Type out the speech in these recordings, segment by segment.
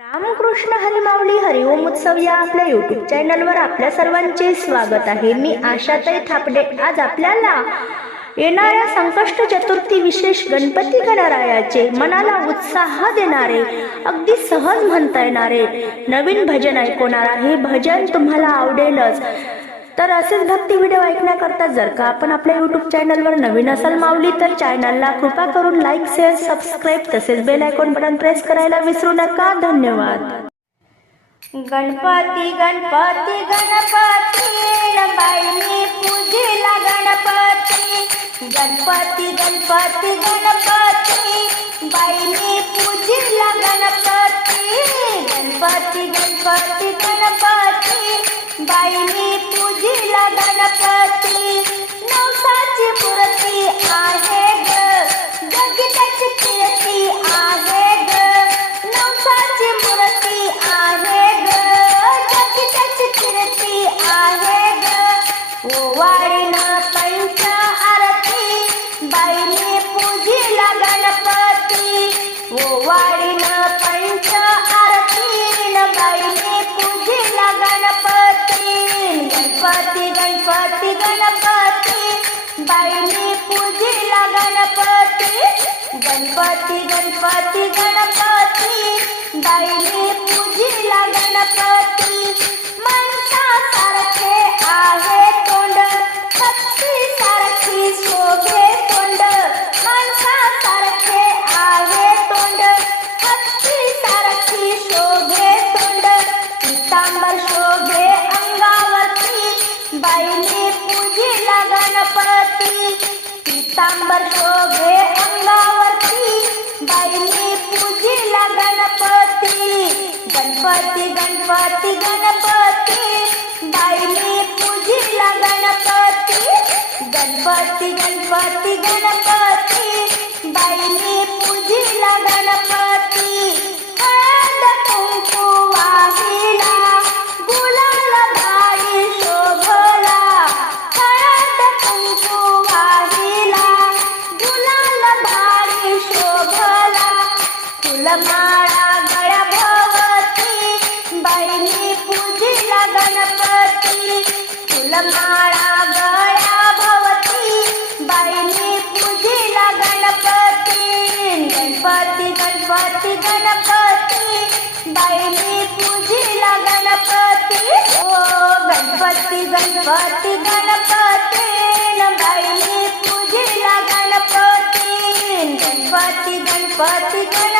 रामकृष्ण हरिमावली हरिओम उत्सव या आपल्या युट्यूब चॅनलवर आपल्या सर्वांचे स्वागत आहे. मी आशाताई थापडे. आज आपल्याला येणाऱ्या संकष्ट चतुर्थी विशेष गणपती गणरायाचे मनाला उत्साह देणारे अगदी सहज म्हणता येणारे नवीन भजन ऐकवणार हे भजन तुम्हाला आवडेलच. तर असेच भक्ती व्हिडिओ ऐकण्याकरता जर का आपण आपल्या युट्यूब चॅनलवर नवीन असाल मावली तर चॅनलला कृपा करून लाईक शेअर सबस्क्राईब तसेच बेल आयकॉन बटन प्रेस करायला विसरू नका. धन्यवाद. गणपती गणपती गणपती बाईनी पूजेला गणपती. गणपती गणपती गणपती बाईनी पूजेला गणपती. गणपती गणपती गणपती. बाईनी पूजेला गणपती गणपती गणपती गणपती. बाईने पूजिला गणपती. गणपती गणपती गणपती. बाईने पूजिला बाईने पूजीला गणपती पितांबर शोभे अंगावरती बाईने पूजीला गणपती गणपती गणपती गणपती बाईने पूजीला गणपती गणपती गणपती गणपती बाईने पूजीला गणपती फुलमाळा गळ्या भवती बाईनी पूजिला गणपती. फुलमाळा गळ्या भवती बाईनी पूजिला गणपती. गणपती गणपती गणपती बहिणी पूजिला गणपती. ओ गणपती गणपती गणपती बहिणी पूजिला गणपती. गणपती गणपती गणपती.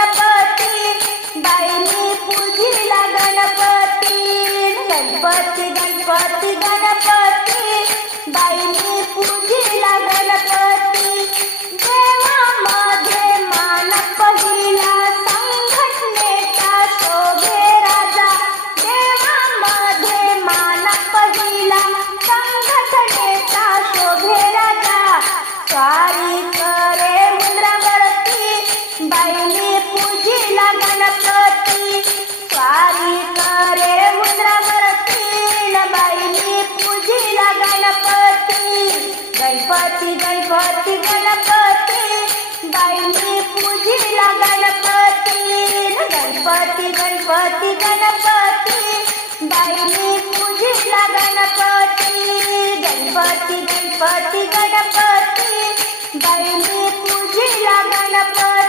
गणपती गणपती गणपती गणपती. बाईने पूजिला गणपती. गणपती गणपती गणपती. बाईने पूजिला गणपती.